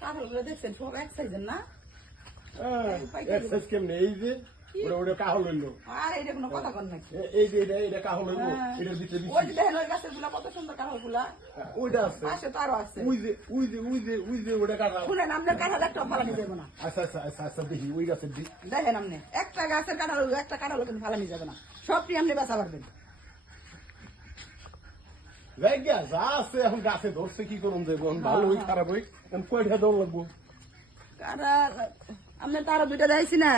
কাঁঠালগুলো দেখছেন সব এক সাইজের না? এক্সারসাইজ কেমনে এই যে ওটা কাহল হইলো আর এটা কোনো কথা কর নাকি? এই যে এটা কাহল হইলো এটার ভিতরে ওই যে দেখেন ওই গাছের গুলা কত সুন্দর কাঁঠাল গুলা ওইটা আছে পাশে তো আরো আছে। ওই যে ওটা কাটা শুনেন আপনার কাঁঠাল একটা ফালানি যাবে না। আচ্ছা দেখি ওই গাছের দিক দেখেন আপনি একটা গাছের কাঁঠাল একটা কাঁঠাল কিন্তু ফালানি যাবে না, সবটি আপনি বেচা পারবেন। জায়গা যা আছে এখন গাছে ধরছে কি করুন দেবো ভালো হই খারাপ হই কয়টা দৌড় লাগবো কাঁঠাল আপনি তো আরো দুইটা দিয়েছি না,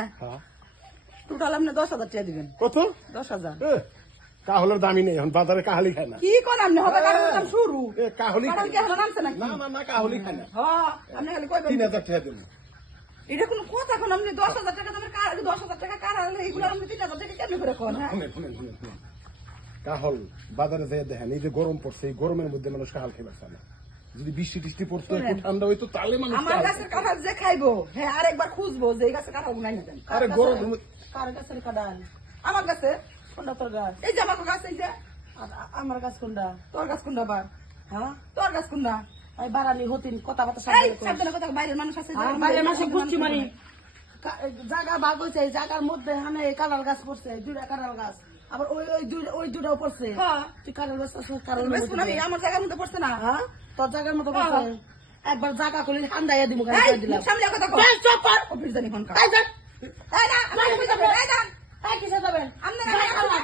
টোটাল আপনি 10,000 টাকা দিবেন। কত 10,000 কাহলের দামই নেই এখন বাজারে কাহালি খায় না কি করেন আপনি? হবে কাঁঠালের দাম শুরু। কাহলি কাঁঠাল কি এখন নামছে নাকি? না কাহলি খায় না হ্যাঁ আপনি খালি কইবেন 3,000 টাকা দেবো এটা কোনো কথা? এখন আপনি 10,000 টাকা দামের 10,000 টাকা কাঁঠাল এইগুলো আপনি 3,000 টাকা কেমনি করে কোন? হ্যাঁ শুনেন কাহল বাজারে যাই দেখেন এই যে গরম পড়ছে এই গরমের মধ্যে মানুষ কাহাল খেয়ে পারছে না যদি বৃষ্টি টিষ্টি পড়তো একটু ঠান্ডা হইতো তাহলে মানুষ আমার গাছের কাঁঠাল যে খাইবো হ্যাঁ আরেকবার খুঁজবো যে এই গাছের কাঁঠাল গুনাই নিতেন। আরে গরম কার গাছের কাঁঠাল? আমার গাছে। কোনটা তোর গাছ? এই যে আমার গাছ, এই যে আমার গাছ কোনটা? তোর গাছ কোনটা? আবার হ্যাঁ তোর গাছ কোনটা? এই বারানি হতিন কথা বার্তা এই সাবধানে কথা, বাইরের মানুষ আছে বাইরের মাসে ঘুরছি মারি জায়গা ভাগ হয়েছে এই জায়গার মধ্যে হানে কাঁঠাল গাছ পড়ছে দুইটা কাঁঠাল গাছ আবার ওই দুটাও পড়ছে হ্যাঁ তুই কাঁঠাল গাছ কারণ আমার জায়গার মধ্যে পড়ছে না। হ্যাঁ তোর জায়গার মতো পড়ছে একবার জায়গা করলে ঠান্ডাইয়া দিব এই, দিলাম মুখ সামলে কথা কও। চুপ কর অফিস জানি ফোন কর। এই যান এই না, আমি কই যাবো? এই না, এই কিসে যাবেন আমনে না, গাছ আমার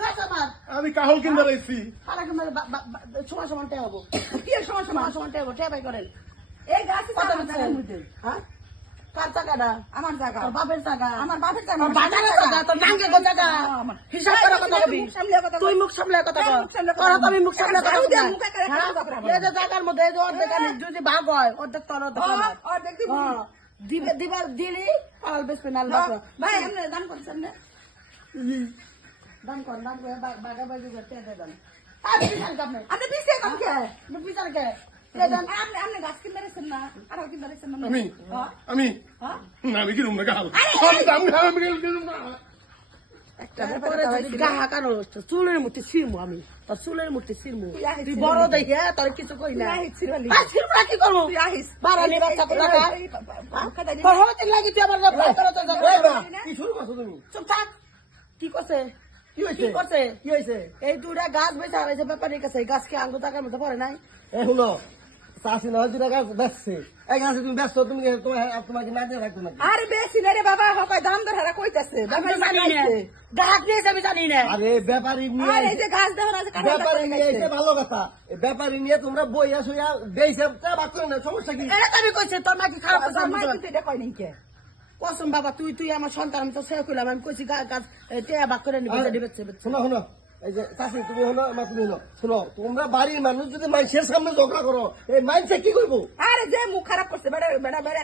গাছ আমার আমি কাহল কিনতে রয়েছি হারা কিন্তু সমান সমান টে হবো কি এর সমস্যা? সমান সমান টে হবো টে বাই করেন এই গাছ কত আমার দিচ্ছেন? জায়গার মধ্যে। হ্যাঁ কার জায়গাটা আমার জায়গা, তোর বাপের জায়গা আমার বাপের জায়গা, তোর বাজারের জায়গা তোর নাঙ্গে গো জায়গা হিসাব করে কথা কবি মুখ সামলে কথা কও। তুই মুখ সামলে কথা হ্যাঁ, কর মুখ সামলে কথা তোরা কও। তো আমি মুখ সামলে কথা ঝাড়ু কই দিয়ে না। মুখে করে হ্যাঁ? কথা কও। এই যে জায়গার মধ্যে এই যে অর্ধেক আমি যদি ভাগ হয় অর্ধেক তোর অর্ধেক আমার হ্যাঁ, অর্ধেক দিবি। হ্যাঁ দিবার দিলি পাল বেসবে না হ্যাঁ, ভাই আপনি দান করছেন না? দাম কর বাগা বাগি করতে দেন আপনি পিছিয়ে কাম কে? বিচার কে আপনি গাছ কিনতে রেছেন না? আর কিনতে রেছেন না? আমি হ্যাঁ? আমি হ্যাঁ? না আমি কিনুম না কাহল আমি কিনুম না একটা তারপরে যদি গাহা কানো চুলের মধ্যে ছিড়মু আমি তোর চুলের মধ্যে ছিড়মু তুই আহিস তুই ছিড়বি। বড় দেখে তোর কিছু কই না তুই আহিস ছিড়বি। ছিড়মু না কি করবো তুই আহিস। বারানি বাচ্চা তো টাকা মুখে দাঁড়িয়ে- তোর হতে লাগি তুই আমার ভয় করে তো এই না, কি শুরু করছো তুমি চুপ থাক কি করছে কি হয়েছে কি করছে কি হয়েছে এই দুটা গাছ বেঁচে হারাইছে ব্যাপারের কাছে এই গাছ কি আঙ্গুর টাকার মধ্যে পড়ে নাই এই শুনো চাষি না হয়তো গাছ বেচছে এই গাছে তুমি ব্যস্ত তুমি তোমাকে না দিয়ে রাখতো নাকি আরে বেশি না রে বাবা, হকাই দাম দর হারা কইতাছে। আমি ব্যাপারী জানি না বানাইছে। গাছ নিয়েছে আমি জানি না আরে ব্যাপারী নিয়ে আর এই যে গাছ দেওয়ার আছে কাঁঠাল ব্যাপারী নিয়ে লাগাইছে। এসে ভালো কথা এই ব্যাপারী নিয়ে তোমরা বইয়া শুইয়া বেইছে বাচ্চা না সমস্যা কি এটা তো আমি কইছি তোর নাকি খারাপ কথা তোর আমি মা বুঝলাম। কিন্তু এটা কয় নাই কে? কসম বাবা তুই আমার সন্তান আমি তো শেষ করলাম আমি কইছি গাছ টেয়া বাক করে নিবে বেচছে শোনো শোনো এই যে চাষি তুমি হলো মা তুমি হলো শোনো তোমরা বাড়ির মানুষ যদি মানুষের সামনে ঝগড়া করো এই মানুষে কি করবো আরে যে মুখ খারাপ করছে বেড়া বেড়া বেড়া